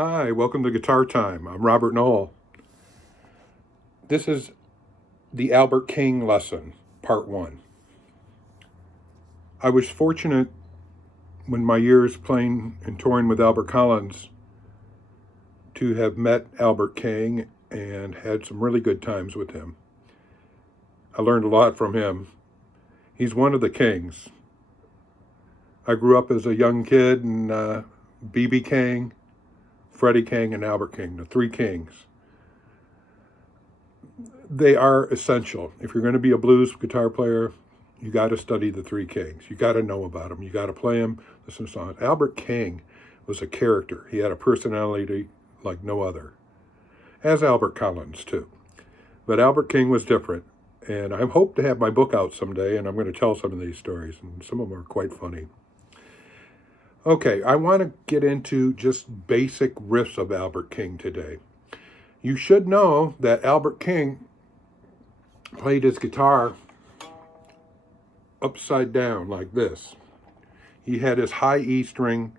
Hi, welcome to Guitar Time. I'm Robert Knoll. This is the Albert King lesson, part one. I was fortunate when my years playing and touring with Albert Collins to have met Albert King and had some really good times with him. I learned a lot from him. He's one of the kings. I grew up as a young kid and B.B. King, Freddie King, and Albert King, the three kings. They are essential. If you're going to be a blues guitar player, you got to study the three kings. You got to know about them. You got to play them, listen to songs. Albert King was a character. He had a personality like no other, as Albert Collins too. But Albert King was different, and I hope to have my book out someday, and I'm going to tell some of these stories, and some of them are quite funny. Okay, I want to get into just basic riffs of Albert King today. You should know that Albert King played his guitar upside down like this. He had his high E string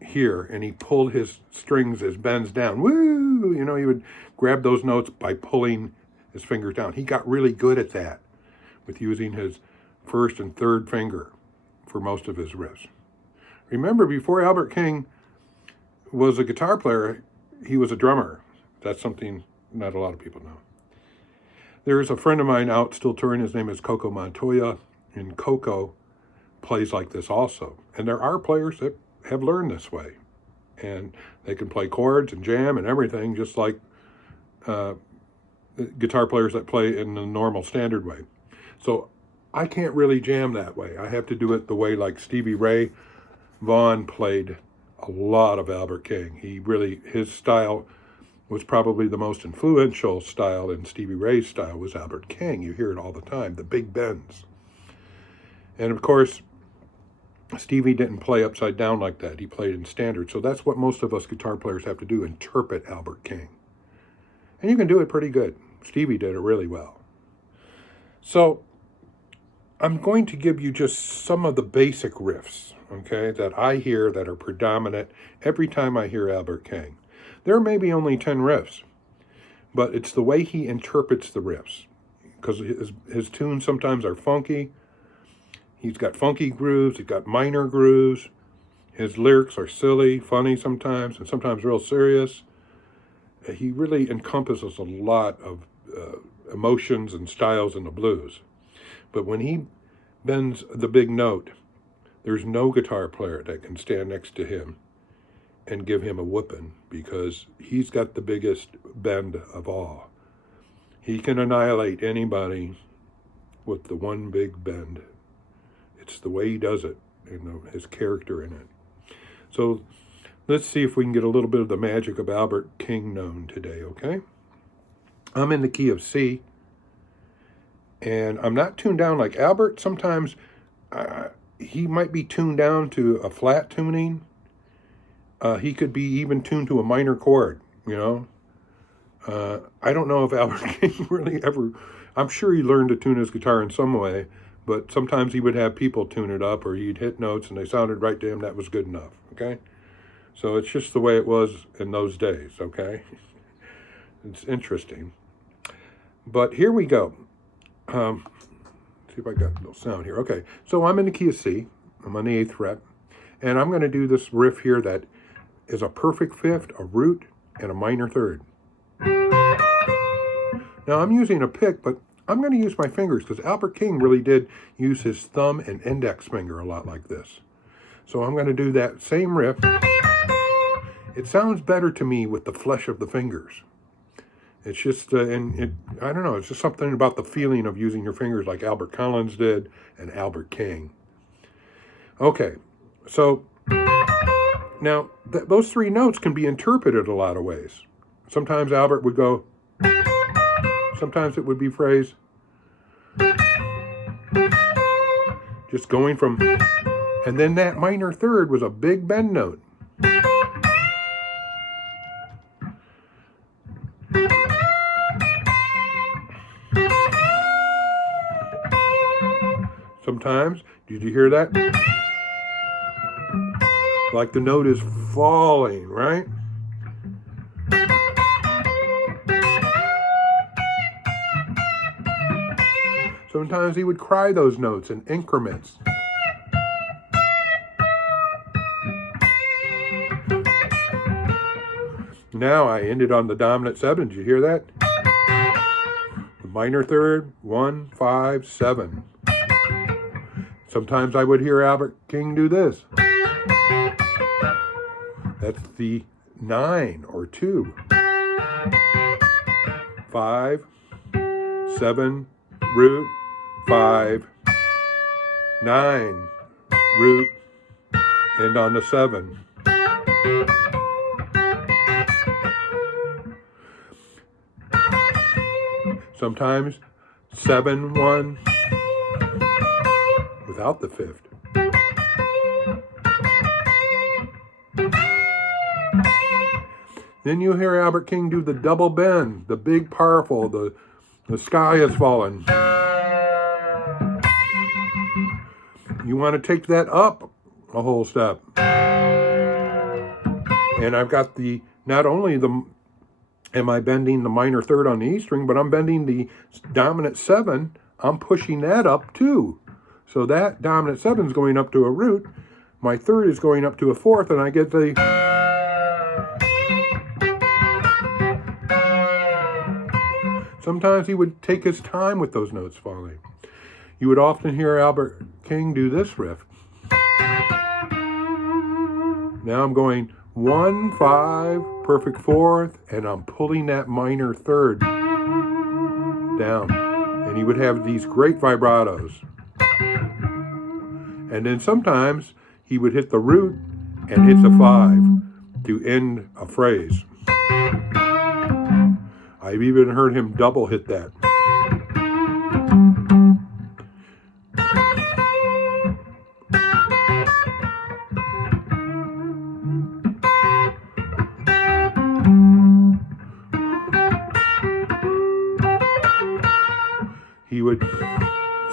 here, and he pulled his strings, his bends down. Woo! You know, he would grab those notes by pulling his fingers down. He got really good at that with using his first and third finger for most of his riffs. Remember, before Albert King was a guitar player, he was a drummer. That's something not a lot of people know. There's a friend of mine out still touring. His name is Coco Montoya, and Coco plays like this also. And there are players that have learned this way, and they can play chords and jam and everything just like guitar players that play in the normal standard way. So I can't really jam that way. I have to do it the way like Stevie Ray Vaughan played a lot of Albert King. His style was probably the most influential style in Stevie Ray's style was Albert King. You hear it all the time, the big bends. And of course, Stevie didn't play upside down like that. He played in standard. So that's what most of us guitar players have to do, interpret Albert King. And you can do it pretty good. Stevie did it really well. So I'm going to give you just some of the basic riffs, okay, that I hear that are predominant every time I hear Albert King. There may be only 10 riffs, but it's the way he interprets the riffs, because his tunes sometimes are funky. He's got funky grooves, he's got minor grooves. His lyrics are silly, funny sometimes, and sometimes real serious. He really encompasses a lot of emotions and styles in the blues. But when he bends the big note, there's no guitar player that can stand next to him and give him a whooping, because he's got the biggest bend of all. He can annihilate anybody with the one big bend. It's the way he does it, his character in it. So let's see if we can get a little bit of the magic of Albert King known today, okay? I'm in the key of C, and I'm not tuned down like Albert. Sometimes he might be tuned down to a flat tuning. He could be even tuned to a minor chord, you know. I don't know if Albert King really ever, I'm sure he learned to tune his guitar in some way, but sometimes he would have people tune it up, or he'd hit notes and they sounded right to him. That was good enough, okay? So it's just the way it was in those days, okay? It's interesting. But here we go. See if I got a little sound here. Okay, so I'm in the key of C. I'm on the 8th fret. And I'm going to do this riff here that is a perfect fifth, a root, and a minor third. Now I'm using a pick, but I'm going to use my fingers, because Albert King really did use his thumb and index finger a lot like this. So I'm going to do that same riff. It sounds better to me with the flesh of the fingers. It's just, I don't know, it's just something about the feeling of using your fingers like Albert Collins did and Albert King. Okay, so now those three notes can be interpreted a lot of ways. Sometimes Albert would go, sometimes it would be phrased, just going from, and then that minor third was a big bend note. Sometimes, did you hear that? like the note is falling, right? Sometimes he would cry those notes in increments. Now I ended on the dominant 7. Did you hear that? The minor third, 1, 5, 7. Sometimes I would hear Albert King do this. That's the 9 or 2. 5, 7, root, 5, 9, root, end on the 7. Sometimes 7, 1, without the 5th. Then you hear Albert King do the double bend, the big, powerful, the sky has fallen. You want to take that up a whole step. And I've got the, not only am I bending the minor third on the E string, but I'm bending the dominant 7. I'm pushing that up too. So that dominant 7 is going up to a root. My third is going up to a 4th, and I get the... Sometimes he would take his time with those notes falling. You would often hear Albert King do this riff. Now I'm going 1, 5, perfect 4th, and I'm pulling that minor third down. And he would have these great vibratos. And then sometimes he would hit the root and hits a 5 to end a phrase. I've even heard him double hit that. He would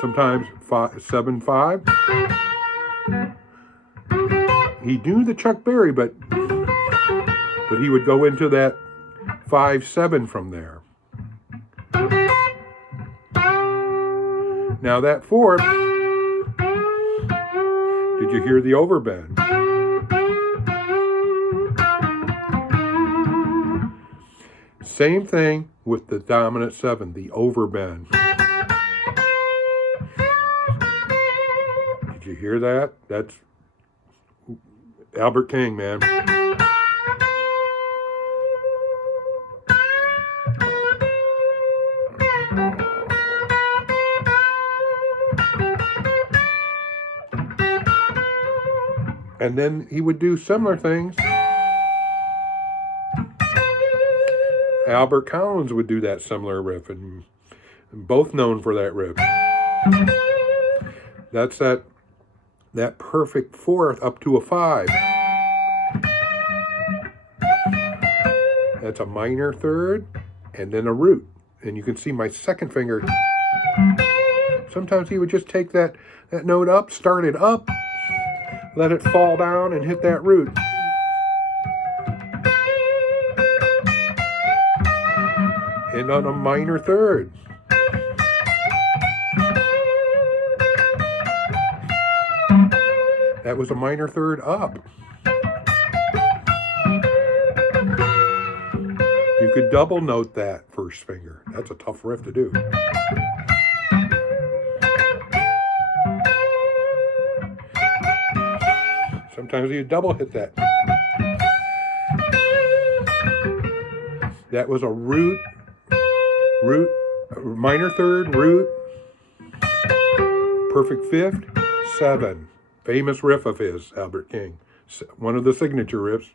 sometimes 7, 5. He knew the Chuck Berry, but he would go into that 5, 7 from there. Now that 4th, did you hear the overbend? Same thing with the dominant 7, the overbend. Did you hear that? That's Albert King, man. And then he would do similar things. Albert Collins would do that similar riff, and both known for that riff. That's that perfect 4th up to a 5. That's a minor third and then a root. And you can see my second finger. Sometimes he would just take that note up, start it up, let it fall down and hit that root. And on a minor third. That was a minor third up. You could double note that first finger. That's a tough riff to do. Sometimes you double hit that. That was a root, minor third, root, perfect 5th, 7. Famous riff of his, Albert King. One of the signature riffs.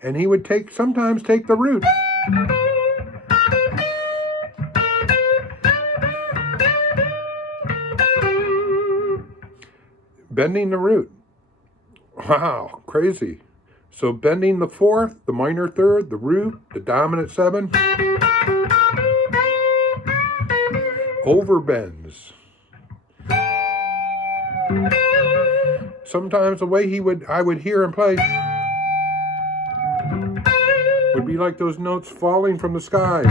And he would sometimes take the root. bending the root. Wow, crazy. So bending the fourth, the minor third, the root, the dominant seven, overbends. Sometimes the way I would hear him play would be like those notes falling from the sky.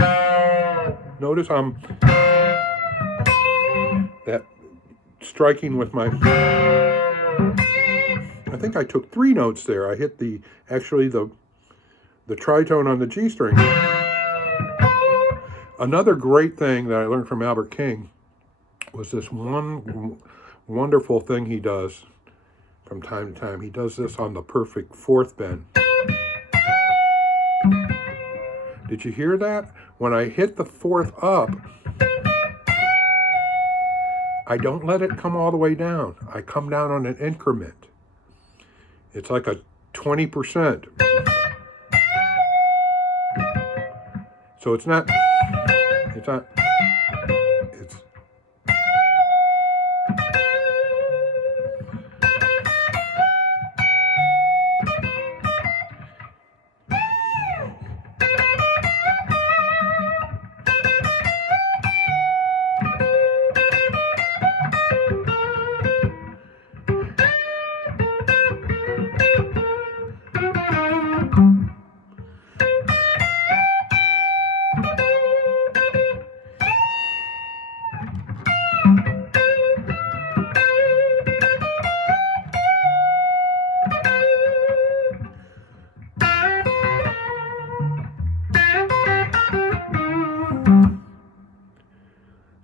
Notice I'm that striking with my, I think I took 3 notes there. I hit the tritone on the G string. Another great thing that I learned from Albert King was this one wonderful thing he does from time to time. He does this on the perfect fourth bend. Did you hear that? When I hit the fourth up, I don't let it come all the way down. I come down on an increment. It's like a 20%. So it's not, it's,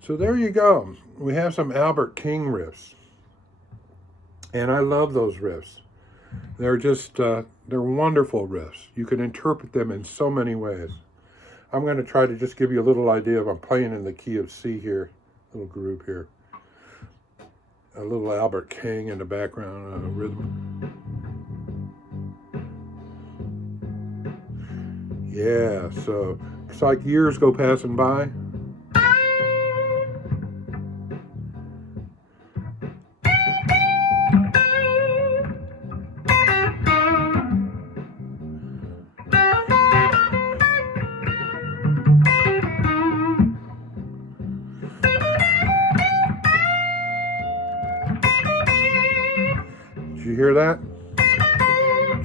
So there you go. We have some Albert King riffs. And I love those riffs. They're just, they're wonderful riffs. You can interpret them in so many ways. I'm going to try to just give you a little idea of, I'm playing in the key of C here, little groove here. A little Albert King in the background, rhythm. Yeah, so it's like years go passing by. Did you hear that?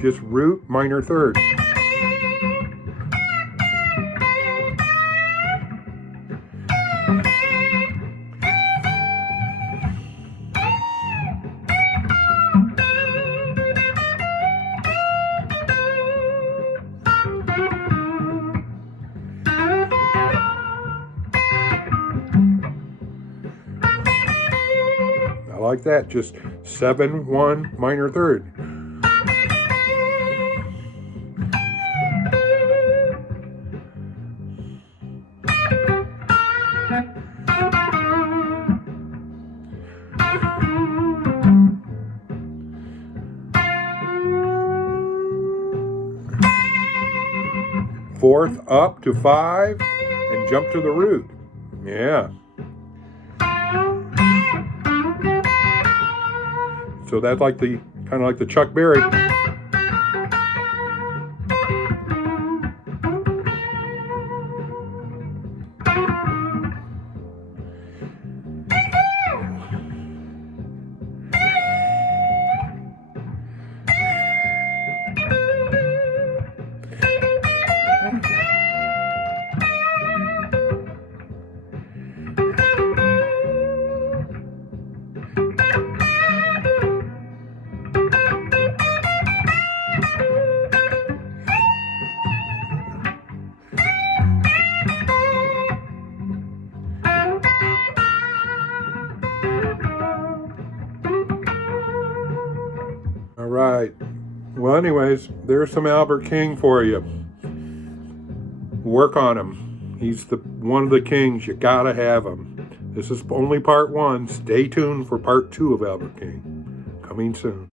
Just root, minor third. Like that, just 7-1 minor third. Fourth up to 5 and jump to the root. Yeah. So that's like the, kind of like the Chuck Berry. All right. Well, anyways, there's some Albert King for you. Work on him. He's one of the kings. You gotta have him. This is only part 1. Stay tuned for part 2 of Albert King. Coming soon.